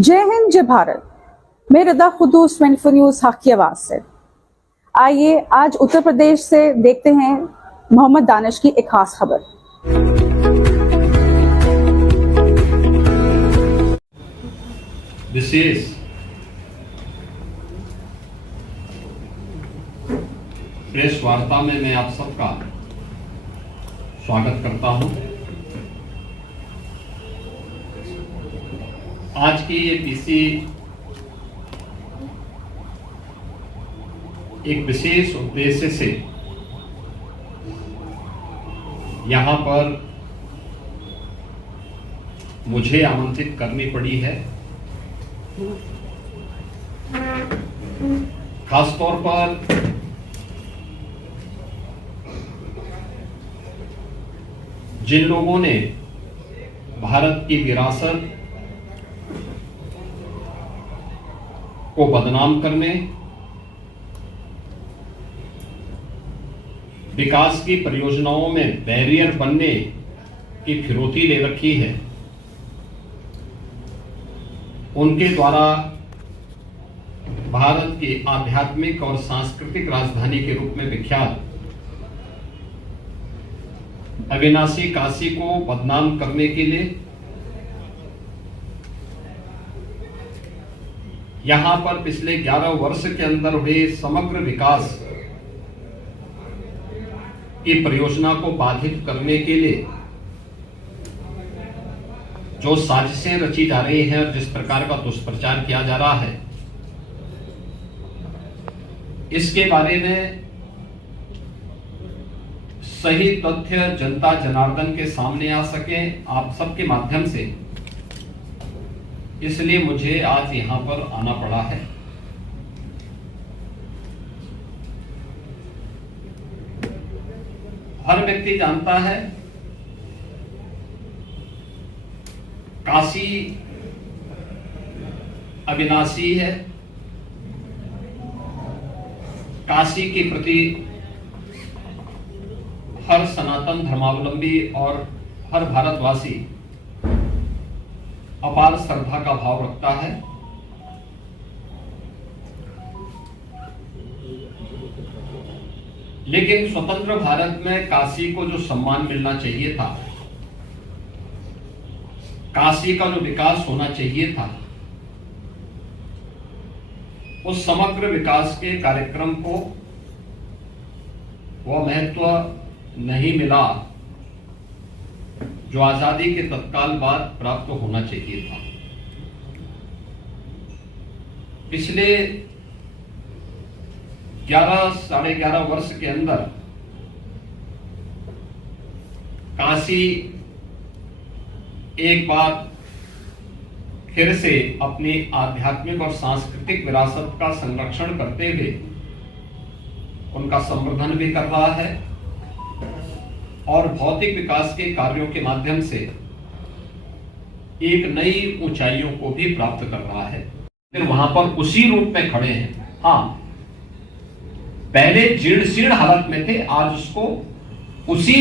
जय हिंद, जय भारत। मैं रदा खुदूस 24 न्यूज हक की आवाज से। आइए आज उत्तर प्रदेश से देखते हैं मोहम्मद दानिश की एक खास खबर। विशेष प्रेस वार्ता में मैं आप सबका स्वागत करता हूं। आज की ये पीसी एक विशेष उद्देश्य से यहां पर मुझे आमंत्रित करनी पड़ी है। खासतौर पर जिन लोगों ने भारत की विरासत को बदनाम करने, विकास की परियोजनाओं में बैरियर बनने की फिरौती ले रखी है, उनके द्वारा भारत की आध्यात्मिक और सांस्कृतिक राजधानी के रूप में विख्यात अविनाशी काशी को बदनाम करने के लिए यहां पर पिछले 11 वर्ष के अंदर हुए समग्र विकास की परियोजना को बाधित करने के लिए जो साजिशें रची जा रही हैं और जिस प्रकार का दुष्प्रचार किया जा रहा है, इसके बारे में सही तथ्य जनता जनार्दन के सामने आ सके आप सबके माध्यम से, इसलिए मुझे आज यहां पर आना पड़ा है। हर व्यक्ति जानता है काशी अविनाशी है। काशी के प्रति हर सनातन धर्मावलंबी और हर भारतवासी अपार श्रद्धा का भाव रखता है। लेकिन स्वतंत्र भारत में काशी को जो सम्मान मिलना चाहिए था, काशी का जो विकास होना चाहिए था, उस समग्र विकास के कार्यक्रम को वह महत्व नहीं मिला जो आजादी के तत्काल बाद प्राप्त होना चाहिए था। पिछले 11 साढ़े 11 वर्ष के अंदर काशी एक बार फिर से अपनी आध्यात्मिक और सांस्कृतिक विरासत का संरक्षण करते हुए उनका संवर्धन भी कर रहा है और भौतिक विकास के कार्यों के माध्यम से एक नई ऊंचाइयों को भी प्राप्त कर रहा है। फिर वहां पर उसी रूप में खड़े हैं। हाँ, पहले जीर्ण शीर्ण हालत में थे, आज उसको उसी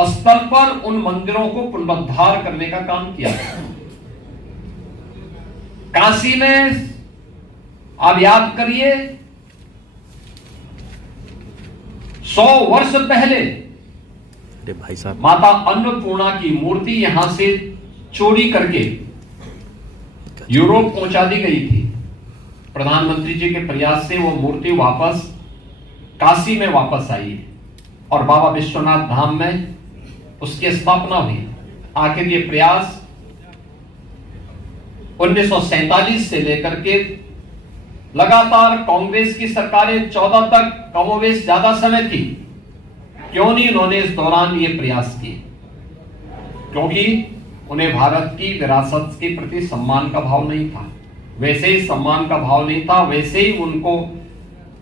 स्थल पर उन मंदिरों को पुनरुद्धार करने का काम किया गया। काशी में आप याद करिए 100 वर्ष पहले भाई साहब माता अन्नपूर्णा की मूर्ति यहां से चोरी करके यूरोप पहुंचा दी गई थी। प्रधानमंत्री जी के प्रयास से वो मूर्ति वापस काशी में वापस आई है और बाबा विश्वनाथ धाम में उसकी स्थापना हुई। आखिर ये प्रयास 1947 से लेकर के लगातार कांग्रेस की सरकारें 14 तक कमोवेश ज्यादा समय थी, क्यों नहीं उन्होंने इस दौरान ये प्रयास किए? क्योंकि उन्हें भारत की विरासत के प्रति सम्मान का भाव नहीं था। वैसे ही सम्मान का भाव नहीं था, वैसे ही उनको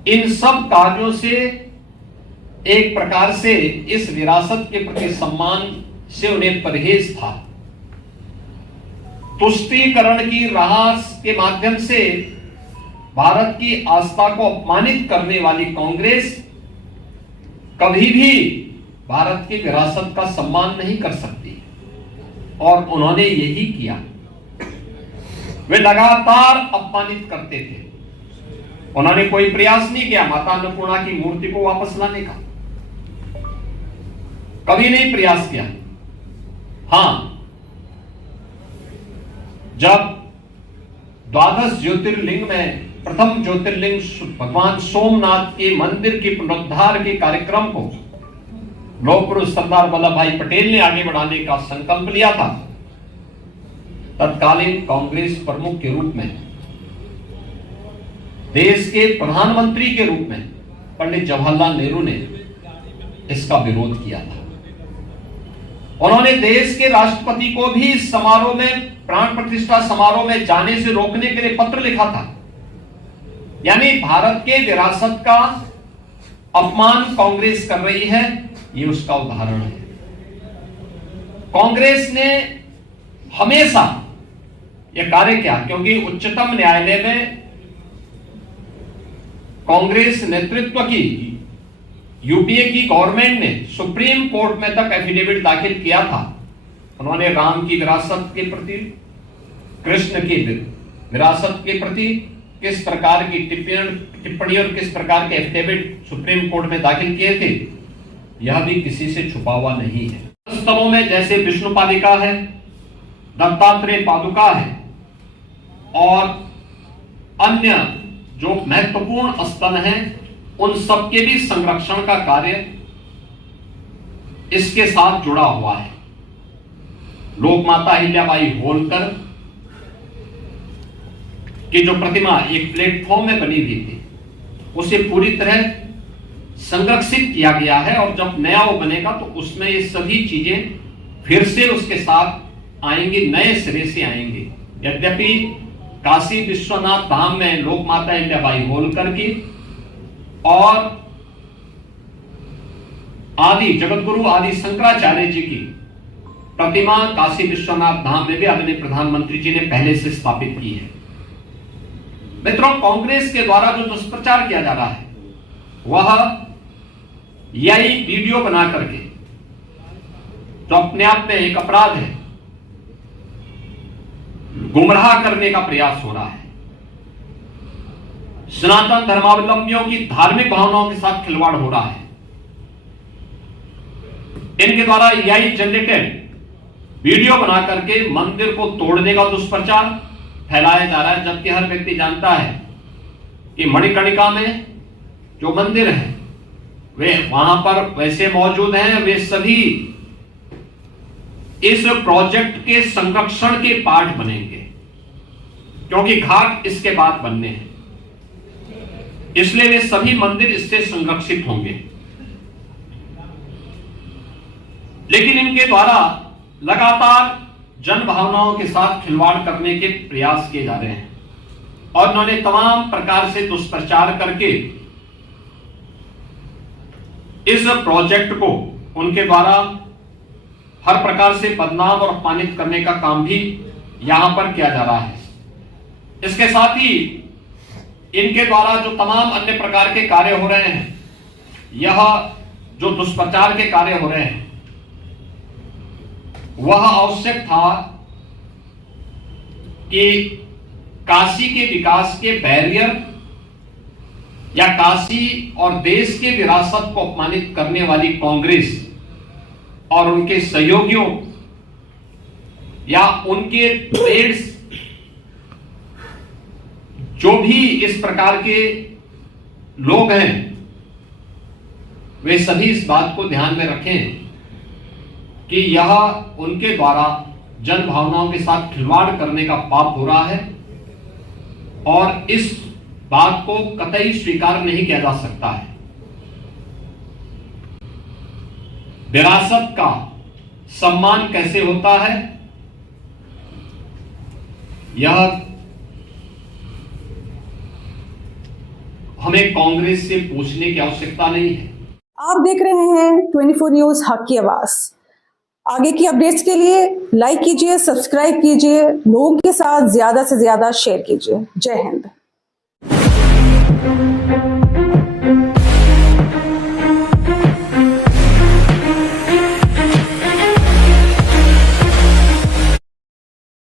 इन सब कार्यों से एक प्रकार से इस विरासत के प्रति सम्मान से उन्हें परहेज था। तुष्टीकरण की राह के माध्यम से भारत की आस्था को अपमानित करने वाली कांग्रेस कभी भी भारत की विरासत का सम्मान नहीं कर सकती और उन्होंने यही किया। वे लगातार अपमानित करते थे। उन्होंने कोई प्रयास नहीं किया माता अन्नपूर्णा की मूर्ति को वापस लाने का, कभी नहीं प्रयास किया। हां, जब द्वादश ज्योतिर्लिंग में प्रथम ज्योतिर्लिंग भगवान सोमनाथ के मंदिर के पुनरुद्धार के कार्यक्रम को लौह पुरुष सरदार वल्लभ भाई पटेल ने आगे बढ़ाने का संकल्प लिया था, तत्कालीन कांग्रेस प्रमुख के रूप में, देश के प्रधानमंत्री के रूप में पंडित जवाहरलाल नेहरू ने इसका विरोध किया था। उन्होंने देश के राष्ट्रपति को भी इस समारोह में, प्राण प्रतिष्ठा समारोह में जाने से रोकने के लिए पत्र लिखा था। यानी भारत के विरासत का अपमान कांग्रेस कर रही है, ये उसका उदाहरण है। कांग्रेस ने हमेशा यह कार्य किया क्योंकि उच्चतम न्यायालय में कांग्रेस नेतृत्व की यूपीए की गवर्नमेंट ने सुप्रीम कोर्ट में तक एफिडेविट दाखिल किया था। उन्होंने राम की विरासत के प्रति, कृष्ण की विरासत के प्रति किस प्रकार की टिप्पणी और किस प्रकार के एफिडेविट सुप्रीम कोर्ट में दाखिल किए थे, यह भी किसी से छुपा हुआ नहीं है। स्तंभों में जैसे विष्णु पादिका है, दत्तात्रेय पादुका है और अन्य जो महत्वपूर्ण स्तंभ हैं, उन सबके भी संरक्षण का कार्य इसके साथ जुड़ा हुआ है। लोक माता अहिल्याबाई होलकर की जो प्रतिमा एक प्लेटफॉर्म में बनी हुई थी, उसे पूरी तरह संरक्षित किया गया है और जब नया वो बनेगा तो उसमें ये सभी चीजें फिर से उसके साथ आएंगी, नए सिरे से आएंगी। यद्यपि काशी विश्वनाथ धाम में लोक माता अहिल्याबाई होलकर की और आदि जगतगुरु आदि शंकराचार्य जी की प्रतिमा काशी विश्वनाथ धाम में भी आदरणीय प्रधानमंत्री जी ने पहले से स्थापित की है। मित्रों, कांग्रेस के द्वारा जो दुष्प्रचार किया जा रहा है वह यही वीडियो बना करके, जो अपने आप में एक अपराध है, गुमराह करने का प्रयास हो रहा है। सनातन धर्मावलंबियों की धार्मिक भावनाओं के साथ खिलवाड़ हो रहा है। इनके द्वारा यही जनरेटेड वीडियो बना करके मंदिर को तोड़ने का दुष्प्रचार फैलाया जा रहा है, जबकि हर व्यक्ति जानता है कि मणिकर्णिका में जो मंदिर है वे वहां पर वैसे मौजूद हैं, वे सभी इस प्रोजेक्ट के संरक्षण के पार्ट बनेंगे क्योंकि घाट इसके बाद बनने हैं, इसलिए वे सभी मंदिर इससे संरक्षित होंगे। लेकिन इनके द्वारा लगातार जन भावनाओं के साथ खिलवाड़ करने के प्रयास किए जा रहे हैं और उन्होंने तमाम प्रकार से दुष्प्रचार करके इस प्रोजेक्ट को उनके द्वारा हर प्रकार से बदनाम और अपमानित करने का काम भी यहां पर किया जा रहा है। इसके साथ ही इनके द्वारा जो तमाम अन्य प्रकार के कार्य हो रहे हैं, यह जो दुष्प्रचार के कार्य हो रहे हैं, वह आवश्यक था कि काशी के विकास के बैरियर या काशी और देश के विरासत को अपमानित करने वाली कांग्रेस और उनके सहयोगियों या उनके ट्रेड्स जो भी इस प्रकार के लोग हैं, वे सभी इस बात को ध्यान में रखें कि यह उनके द्वारा जन भावनाओं के साथ खिलवाड़ करने का पाप हो रहा है और इस बात को कतई स्वीकार नहीं किया जा सकता है। विरासत का सम्मान कैसे होता है, यह हमें कांग्रेस से पूछने की आवश्यकता नहीं है। आप देख रहे हैं 24 न्यूज हक की आवाज। आगे की अपडेट्स के लिए लाइक कीजिए, सब्सक्राइब कीजिए, लोगों के साथ ज्यादा से ज्यादा शेयर कीजिए। जय हिंद।